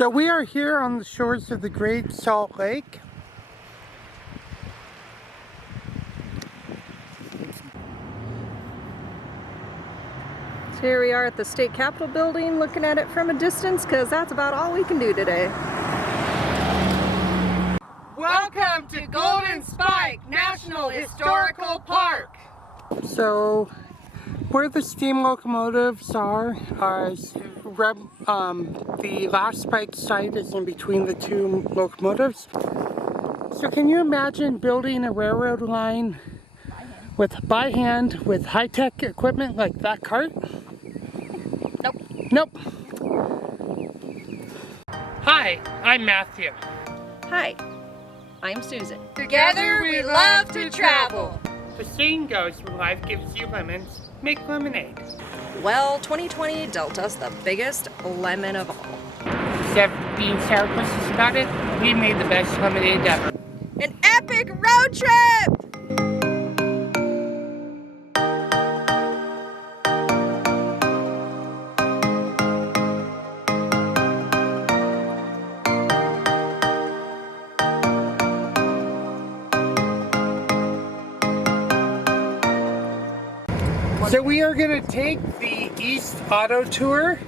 So we are here on the shores of the Great Salt Lake. So here we are at the state capitol building, looking at it from a distance because that's about all we can do today. Welcome to Golden Spike National Historical Park. So where the steam locomotives are the last spike site is in between the two locomotives. So can you imagine building a railroad line by hand with high-tech equipment like that cart? Nope. Hi, I'm Matthew. Hi, I'm Susan. Together we love to travel. The saying goes, when life gives you lemons, make lemonade. Well, 2020 dealt us the biggest lemon of all. Except being sourpuss about it, we made the best lemonade ever. An epic road trip! So we are going to take the East Auto Tour,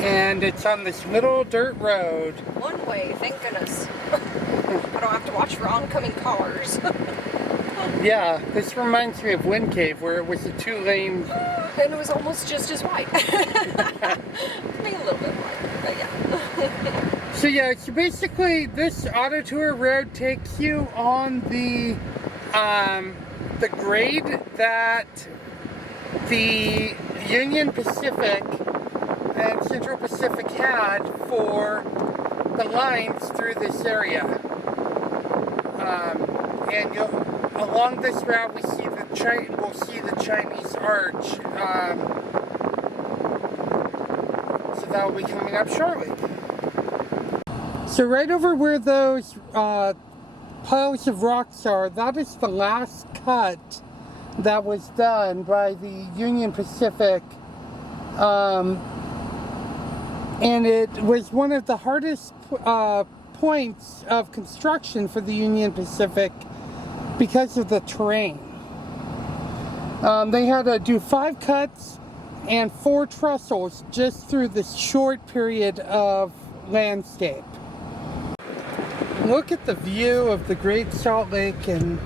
and it's on this little dirt road. One way, thank goodness. I don't have to watch for oncoming cars. Yeah, this reminds me of Wind Cave, where it was a two-lane. And it was almost just as wide. Maybe a little bit wider, but yeah. So yeah, so basically this auto tour road takes you on the grade that the Union Pacific and Central Pacific had for the lines through this area. And along this route we'll see the Chinese Arch. So that will be coming up shortly. So right over where those piles of rocks are, that is the last cut that was done by the Union Pacific, and it was one of the hardest points of construction for the Union Pacific because of the terrain. They had to do 5 cuts and 4 trestles just through this short period of landscape. Look at the view of the Great Salt Lake and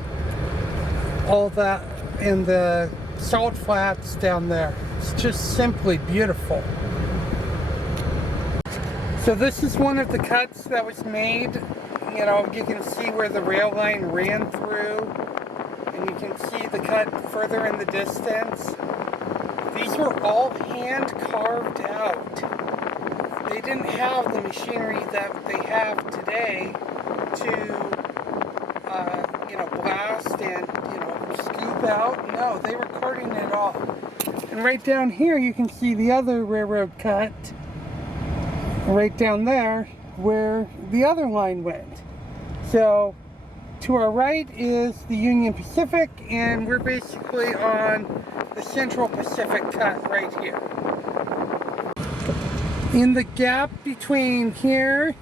all that, and the salt flats down there. It's just simply beautiful. So this is one of the cuts that was made. You know, you can see where the rail line ran through, and you can see the cut further in the distance. These were all hand carved out. They didn't have the machinery that they have today to blast and scoop out. No, they were carting it off. And right down here you can see the other railroad cut right down there where the other line went. So to our right is the Union Pacific, and we're basically on the Central Pacific cut right here. In the gap between here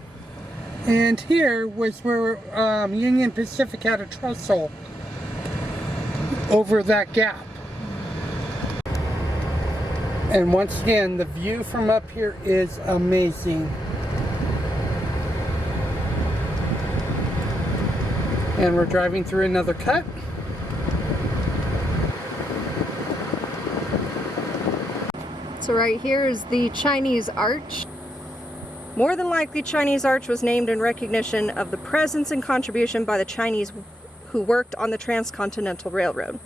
and here was where Union Pacific had a trestle over that gap. And once again, the view from up here is amazing. And we're driving through another cut. So right here is the Chinese Arch. More than likely, Chinese Arch was named in recognition of the presence and contribution by the Chinese who worked on the Transcontinental Railroad.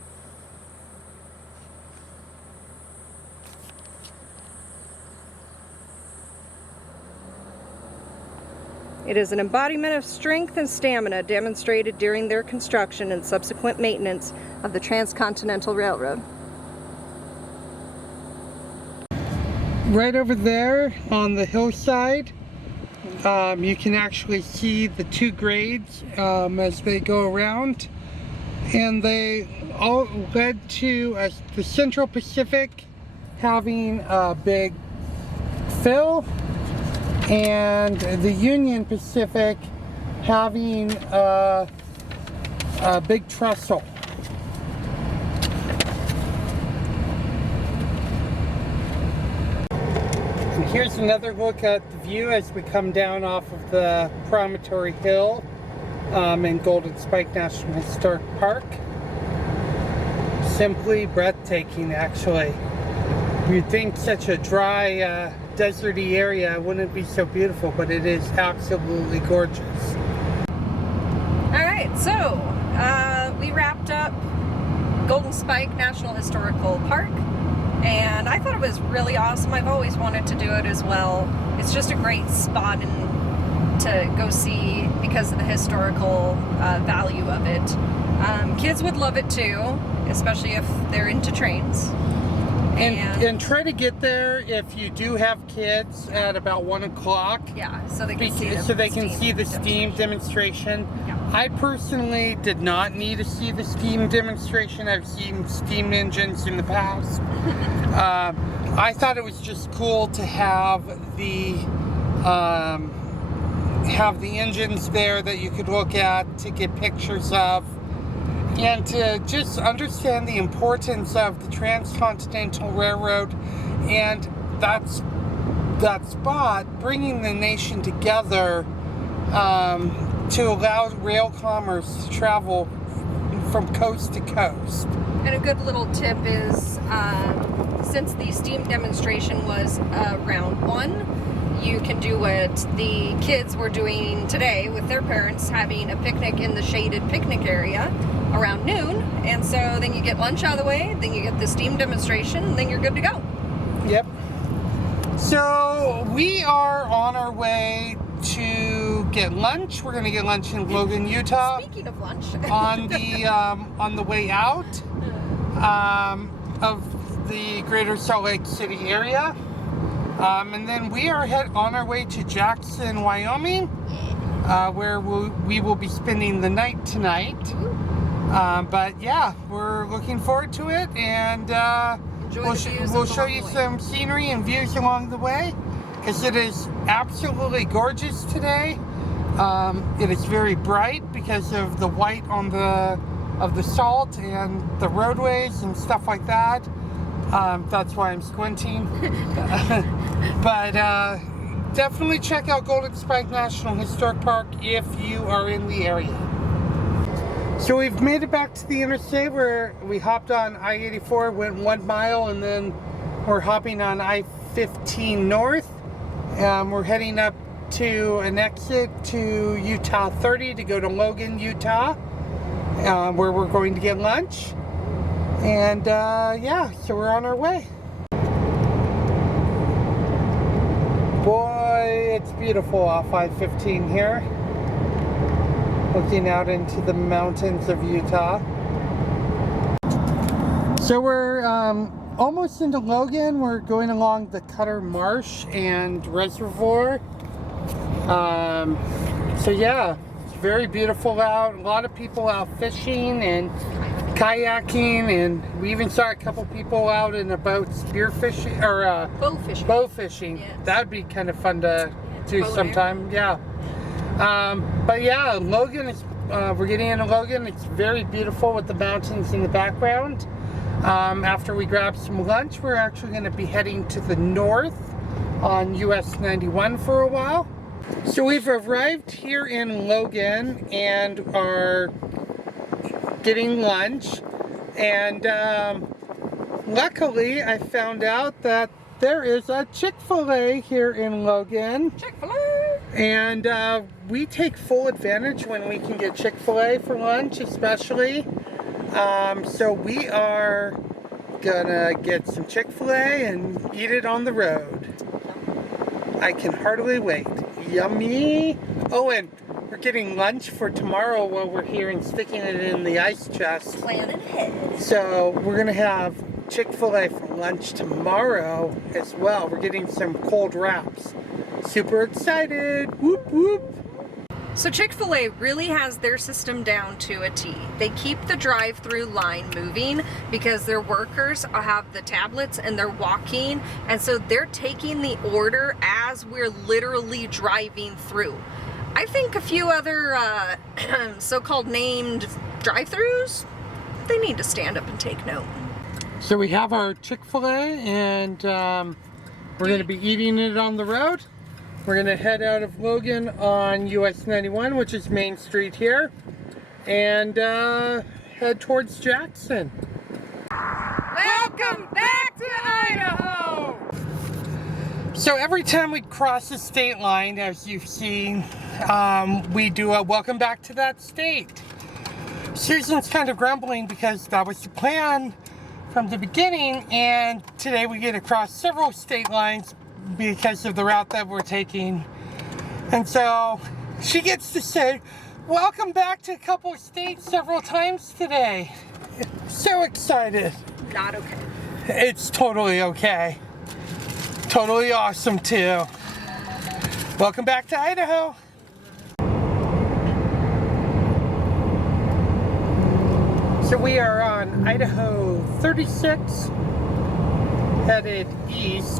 It is an embodiment of strength and stamina demonstrated during their construction and subsequent maintenance of the Transcontinental Railroad. Right over there on the hillside, you can actually see the 2 grades as they go around, and they all led to the Central Pacific having a big fill and the Union Pacific having a big trestle. And here's another look at the view as we come down off of the Promontory Hill in Golden Spike National Historic Park. Simply breathtaking, actually. You'd think such a dry, deserty area wouldn't be so beautiful, but it is absolutely gorgeous. Alright, so we wrapped up Golden Spike National Historical Park, and I thought it was really awesome. I've always wanted to do it as well. It's just a great spot to go see because of the historical value of it. Kids would love it too, especially if they're into trains. And try to get there if you do have kids at about 1 o'clock. Yeah, so they can see the steam demonstration. Yeah. I personally did not need to see the steam demonstration. I've seen steam engines in the past. I thought it was just cool to have the engines there that you could look at to get pictures of, and to just understand the importance of the Transcontinental Railroad and that spot bringing the nation together to allow rail commerce to travel from coast to coast. And a good little tip is, since the steam demonstration was round 1, you can do what the kids were doing today with their parents, having a picnic in the shaded picnic area around noon. And so then you get lunch out of the way, then you get the steam demonstration, and then you're good to go. Yep. So we are on our way to get lunch. We're going to get lunch in Logan, Utah. Speaking of lunch. on the way out of the greater Salt Lake City area. And then we are on our way to Jackson, Wyoming, where we will be spending the night tonight. But yeah, we're looking forward to it, and we'll show you some scenery and views along the way, because it is absolutely gorgeous today. It is very bright because of the white of the salt and the roadways and stuff like that. That's why I'm squinting. But definitely check out Golden Spike National Historic Park if you are in the area. So we've made it back to the interstate where we hopped on I-84, went 1 mile, and then we're hopping on I-15 north. We're heading up to an exit to Utah 30 to go to Logan, Utah, where we're going to get lunch. And yeah, so we're on our way. Boy, it's beautiful off I-15 here. Looking out into the mountains of Utah. So we're almost into Logan. We're going along the Cutter Marsh and Reservoir. So yeah, it's very beautiful out. A lot of people out fishing and kayaking, and we even saw a couple people out in a boat spearfishing or bow fishing. Yes. That'd be kind of fun to do sometime. Yeah. But yeah, Logan is. We're getting into Logan. It's very beautiful with the mountains in the background. After we grab some lunch, we're actually going to be heading to the north on US 91 for a while. So we've arrived here in Logan and are getting lunch, and luckily I found out that there is a Chick-fil-A here in Logan. Chick-fil-A! And we take full advantage when we can get Chick-fil-A for lunch, especially. So we are gonna get some Chick-fil-A and eat it on the road. I can hardly wait. Yummy! Oh, and we're getting lunch for tomorrow while we're here and sticking it in the ice chest. Planning ahead. So we're gonna have Chick-fil-A for lunch tomorrow as well. We're getting some cold wraps. Super excited! Whoop whoop! So Chick-fil-A really has their system down to a T. They keep the drive-through line moving because their workers have the tablets and they're walking, and so they're taking the order as we're literally driving through. I think a few other so-called named drive-throughs, they need to stand up and take note. So we have our Chick-fil-A, and we're going to be eating it on the road. We're going to head out of Logan on US 91, which is Main Street here, and head towards Jackson. Welcome back to Idaho! So every time we cross the state line, as you've seen, we do a welcome back to that state. Susan's kind of grumbling because that was the plan from the beginning, and today we get across several state lines because of the route that we're taking. And so she gets to say, welcome back to a couple of states several times today. So excited. Not okay. It's totally okay. Totally awesome too. Welcome back to Idaho. So we are on Idaho 36, headed east/north.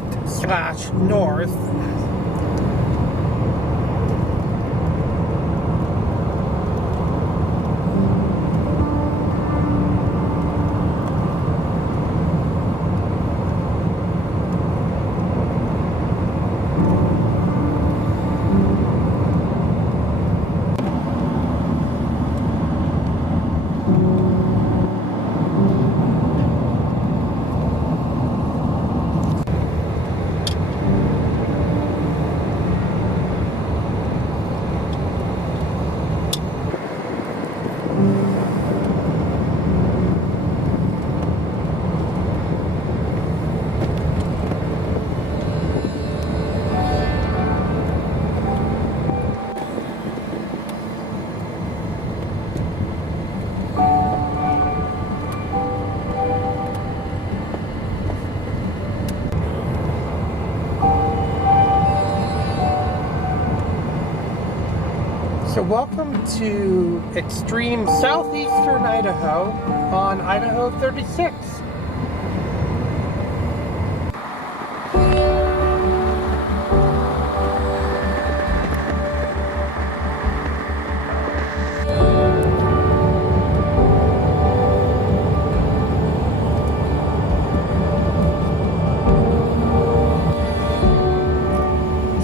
So welcome to extreme southeastern Idaho on Idaho 36.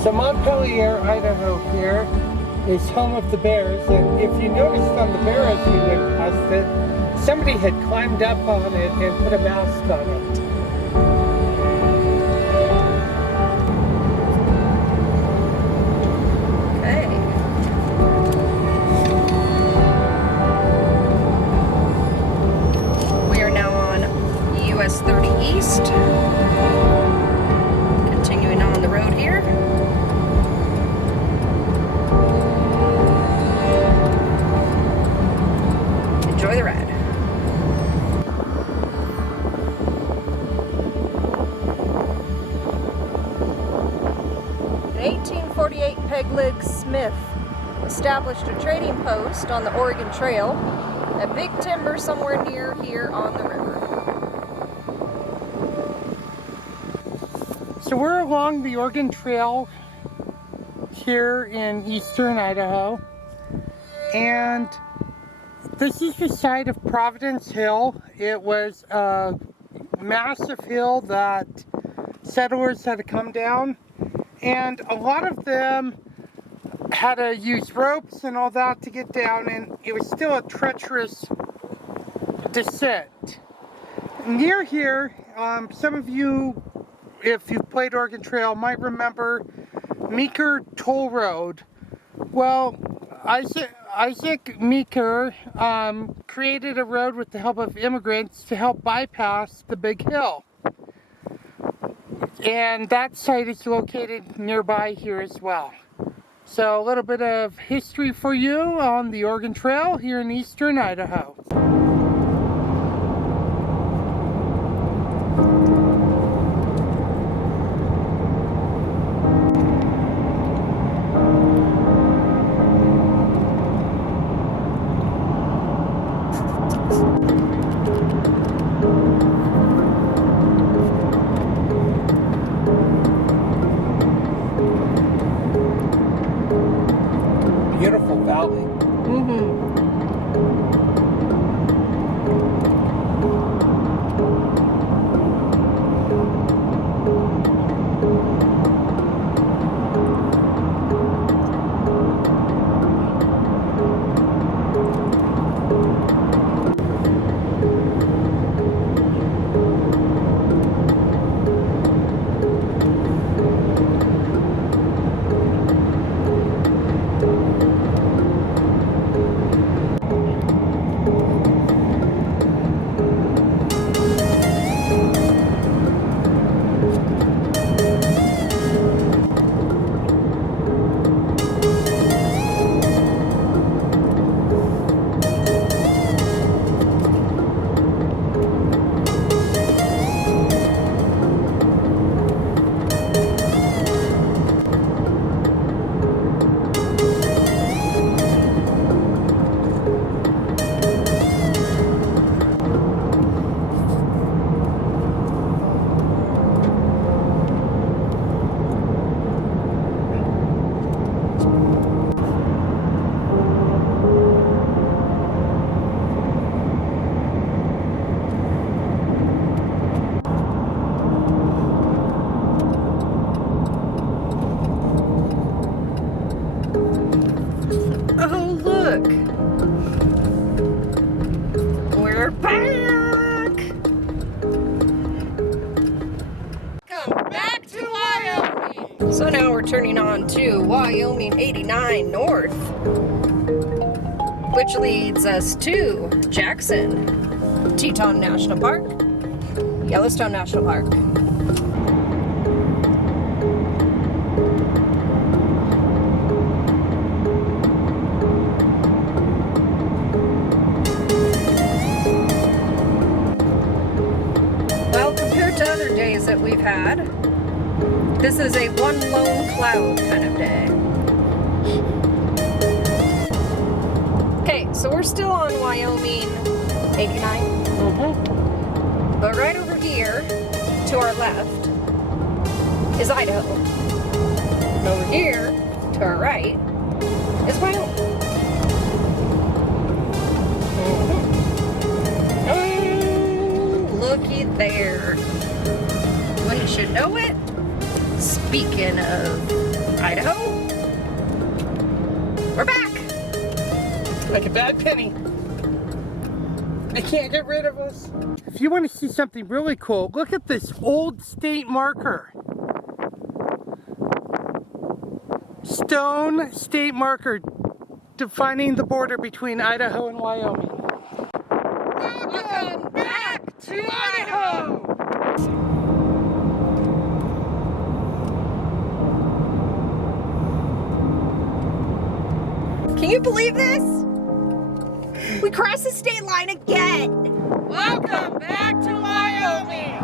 So Montpelier, Idaho here is home of the bears, and if you noticed on the bear as we went past it, somebody had climbed up on it and put a mask on it. Okay. We are now on US 30 East. Continuing on the road here. Enjoy the ride. In 1848, Pegleg Smith established a trading post on the Oregon Trail at Big Timber somewhere near here on the river. So we're along the Oregon Trail here in eastern Idaho, and this is the site of Providence Hill. It was a massive hill that settlers had to come down, and a lot of them had to use ropes and all that to get down, and it was still a treacherous descent. Near here, some of you, if you've played Oregon Trail, might remember Meeker Toll Road. Well, Isaac Meeker created a road with the help of immigrants to help bypass the big hill. And that site is located nearby here as well. So a little bit of history for you on the Oregon Trail here in eastern Idaho. beautiful valley. Oh, look. We're back. Come back to Wyoming. So now we're turning on to Wyoming 89 North, which leads us to Jackson, Teton National Park, Yellowstone National Park. Well, compared to other days that we've had, this is a one lone cloud kind of day. Okay, so we're still on Wyoming 89. But right over here, to our left, is Idaho. And over here, to our right, is Wyoming. Oh, looky there. Well, you should know it. Speaking of Idaho, we're back. Like a bad penny. They can't get rid of us. If you want to see something really cool, look at this old state marker. Stone state marker defining the border between Idaho and Wyoming. Welcome back to Idaho. Can you believe this? We crossed the state line again. Welcome back to Wyoming.